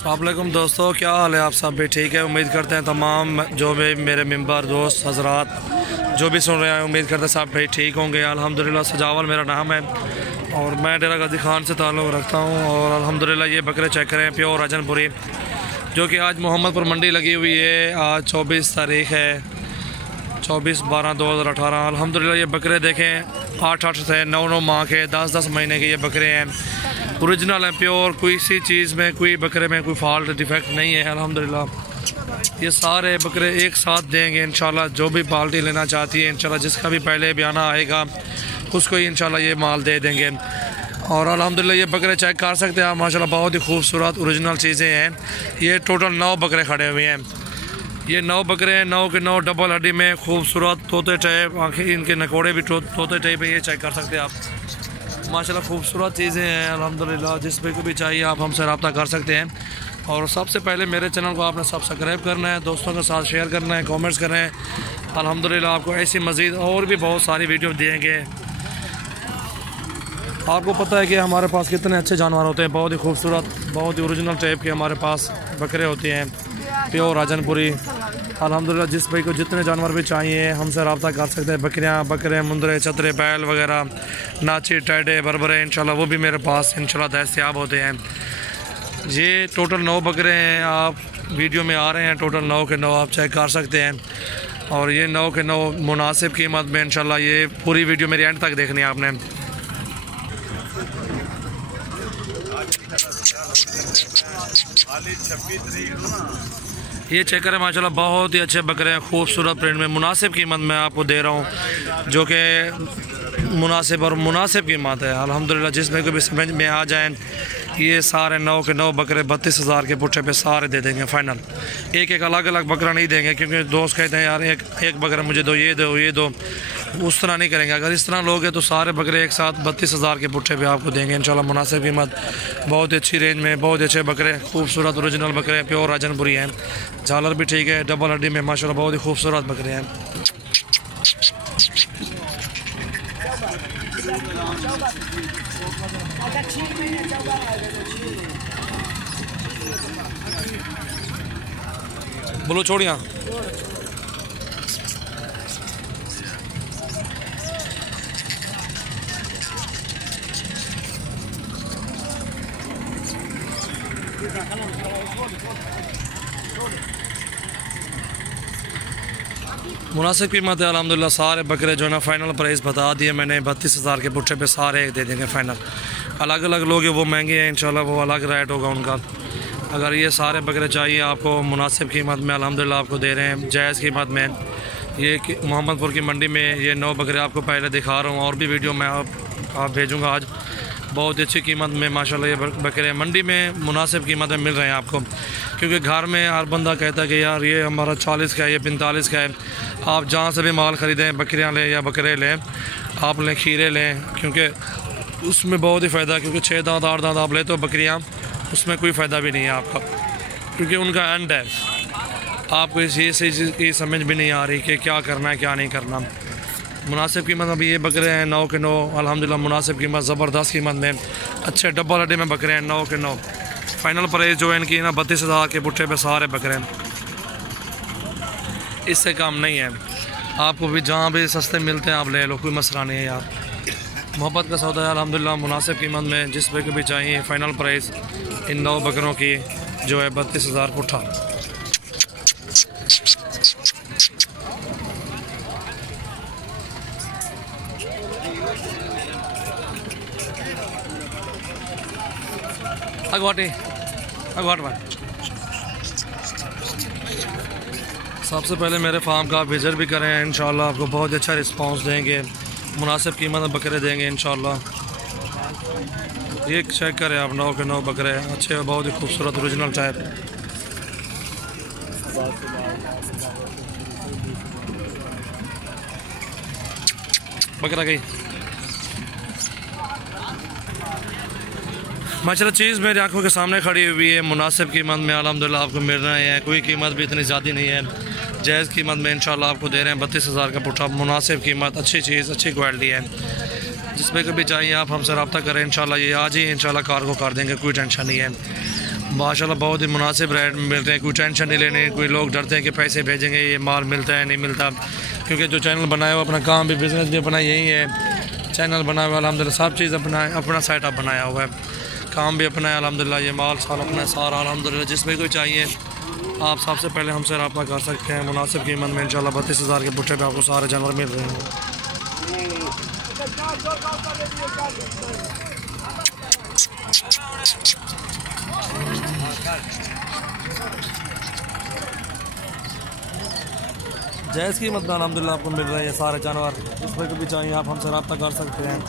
अस्सलामुअलैकुम दोस्तों, क्या हाल है? आप सब भी ठीक है? उम्मीद करते हैं तमाम जो भी मेरे मेंबर दोस्त हजरात जो भी सुन रहे हैं, उम्मीद करते हैं सब भी ठीक होंगे। अल्हम्दुलिल्लाह सजावल मेरा नाम है और मैं डेरा गाजी खान से ताल्लुक़ रखता हूँ। और अल्हम्दुलिल्लाह ये बकरे चेक करें, प्योर राजनपुरी, जो कि आज मोहम्मदपुर मंडी लगी हुई है। आज 24 तारीख़ है, 24/12/2018। अल्हम्दुलिल्लाह ये बकरे देखें 8-8 से 9-9 माह के, 10-10 महीने के ये बकरे हैं। ओरिजिनल है, प्योर, कोई सी चीज़ में, कोई बकरे में कोई फॉल्ट डिफेक्ट नहीं है। अल्हम्दुलिल्लाह ये सारे बकरे एक साथ देंगे इंशाल्लाह। जो भी पार्टी लेना चाहती है इंशाल्लाह, जिसका भी पहले बयाना आएगा उसको ही इंशाल्लाह ये माल दे देंगे। और अल्हम्दुलिल्लाह ये बकरे चेक कर सकते हैं आप, माशाल्लाह बहुत ही खूबसूरत ओरिजिनल चीज़ें हैं। ये टोटल 9 बकरे खड़े हुए हैं। ये 9 बकरे हैं, 9 के 9 डबल हड्डी में खूबसूरत तोते टाइप, आँखें इनके नकोड़े भी तोते टाइप है। ये चेक कर सकते हैं आप, माशाल्लाह खूबसूरत चीज़ें हैं अल्हम्दुलिल्लाह। जिस पे को भी चाहिए आप हमसे रब्ता कर सकते हैं। और सबसे पहले मेरे चैनल को आपने सब्सक्राइब करना है, दोस्तों के साथ शेयर करना है, कमेंट्स करना है। अल्हम्दुलिल्लाह आपको ऐसी मज़ीद और भी बहुत सारी वीडियो देंगे। आपको पता है कि हमारे पास कितने अच्छे जानवर होते हैं, बहुत ही खूबसूरत, बहुत ही ओरिजिनल टाइप के हमारे पास बकरे होते हैं, प्योर राजनपुरी। अल्हम्दुलिल्लाह जिस भाई को जितने जानवर भी चाहिए हमसे रब्ता कर सकते हैं। बकरियाँ, बकरे, मुंदरे, चतरे, बैल वगैरह, नाची, टैडे, बरबरे, इंशाल्लाह वो भी मेरे पास इंशाल्लाह दस्तयाब होते हैं। ये टोटल 9 बकरे हैं, आप वीडियो में आ रहे हैं, टोटल 9 के 9 आप चेक कर सकते हैं। और ये 9 के 9 मुनासिब कीमत में इंशाल्लाह। ये पूरी वीडियो मेरी एंड तक देखनी है आपने। ये चेक करें, माशाल्लाह बहुत ही अच्छे बकरे हैं, खूबसूरत प्रिंट में, मुनासिब कीमत में आपको दे रहा हूँ, जो कि मुनासिब कीमत है अल्हम्दुलिल्लाह। जिसमें को भी समझ में आ जाए, ये सारे 9 के 9 बकरे 32,000 के पुट्ठे पे सारे दे देंगे फाइनल। एक एक अलग अलग बकरा नहीं देंगे, क्योंकि दोस्त कहते हैं यार एक बकरा मुझे दो, ये दो, ये दो, उस तरह नहीं करेंगे। अगर इस तरह लोगे तो सारे बकरे एक साथ 32,000 के पुट्ठे पे आपको देंगे इंशाल्लाह, मुनासिब कीमत। बहुत अच्छी रेंज में बहुत अच्छे बकरे, खूबसूरत ओरिजिनल बकरे, प्योर राजनपुरी हैं। झालर भी ठीक है, डबल हड्डी में माशाल्लाह बहुत ही खूबसूरत बकरे हैं। बोलो छोड़िया। मुनासिब कीमत है अल्हम्दुलिल्लाह। सारे बकरे जो है ना फाइनल प्राइस बता दिए मैंने, 32,000 के पुट्ठे पे सारे एक दे देंगे फाइनल। अलग अलग लोग हैं वो महंगे हैं इंशाल्लाह, वो अलग रेट होगा उनका। अगर ये सारे बकरे चाहिए आपको मुनासिब कीमत में अल्हम्दुलिल्लाह आपको दे रहे हैं, जायज़ कीमत में। ये मोहम्मदपुर की मंडी में ये 9 बकरे आपको पहले दिखा रहा हूँ, और भी वीडियो मैं आप भेजूँगा आज। बहुत अच्छी कीमत में माशाल्लाह ये बकरे मंडी में मुनासिब कीमत में मिल रहे हैं आपको। क्योंकि घर में हर बंदा कहता है कि यार ये हमारा 40 का है, ये 45 का है। आप जहाँ से भी माल ख़रीदें, बकरियाँ लें या बकरे लें, आप लें खीरे लें, क्योंकि उसमें बहुत ही फ़ायदा है। क्योंकि 6 दांत 8 दांत आप लेते हो बकरियाँ, उसमें कोई फ़ायदा भी नहीं है आपका, क्योंकि उनका एंड है। आपको इस चीज़ की समझ भी नहीं आ रही कि क्या करना है क्या नहीं करना। मुनासिब कीमत अभी ये बकरे हैं 9 के 9 अल्हम्दुलिल्लाह, मुनासिब कीमत, ज़बरदस्त कीमत में, अच्छे डबल हड्डी में बकरे हैं 9 के 9। फाइनल प्राइस जो है इनकी ना 32,000 के पुट्ठे पे सारे बकरे हैं, इससे कम नहीं है। आपको भी जहाँ भी सस्ते मिलते हैं आप ले लो, कोई मसला नहीं है यार। मोहब्बत का सौदा है अल्हम्दुलिल्लाह, मुनासिब कीमत में, जिस पे को भी चाहिए। फ़ाइनल प्राइस इन 9 बकरों की जो है 32,000 पुट्ठा। सबसे पहले मेरे फार्म का आप विज़िट भी करें, इंशाल्लाह आपको बहुत अच्छा रिस्पांस देंगे, मुनासिब कीमत में बकरे देंगे इंशाल्लाह। ये चेक करें आप, 9 के 9 बकरे अच्छे, बहुत ही खूबसूरत ओरिजिनल टाइप। बकरा गई माशाल्लाह, चीज़ मेरी आंखों के सामने खड़ी हुई है, मुनासिब कीमत में अल्हम्दुलिल्लाह आपको मिल रहे हैं। कोई कीमत भी इतनी ज़्यादा नहीं है, जायज़ कीमत में इंशाल्लाह आपको दे रहे हैं। 32,000 का पुट्ठा, मुनासिब कीमत, अच्छी चीज़, अच्छी क्वालिटी है। जिसमें कभी चाहिए आप हमसे रब्ता करें इंशाल्लाह। ये आज ही इंशाल्लाह कार को कर देंगे, कोई टेंशन नहीं है। माशाल्लाह बहुत ही मुनासिब रेट मिलते हैं, कोई टेंशन नहीं लेने। कोई लोग डरते हैं कि पैसे भेजेंगे ये माल मिलता है नहीं मिलता, क्योंकि जो चैनल बनाया हुआ अपना काम भी बिज़नेस भी अपना यही है। चैनल बनाया हुआ अल्हम्दुलिल्लाह, सब चीज़ अपना अपना सेटअप बनाया हुआ है, काम भी अपना है अल्हम्दुलिल्लाह। ये माल साल अपना है सारा अल्हम्दुलिल्लाह। जिसमें कोई चाहिए आप सबसे पहले हमसे रब्ता कर सकते हैं मुनासिब कीमत में। इंशाल्लाह 32,000 के पुट्ठे पे आपको सारे जानवर मिल रहे हैं। जायज़ कीमत में अल्हम्दुलिल्लाह आपको मिल रहे हैं ये सारे जानवर। जिसमें को भी चाहिए आप हमसे रब्ता कर सकते हैं।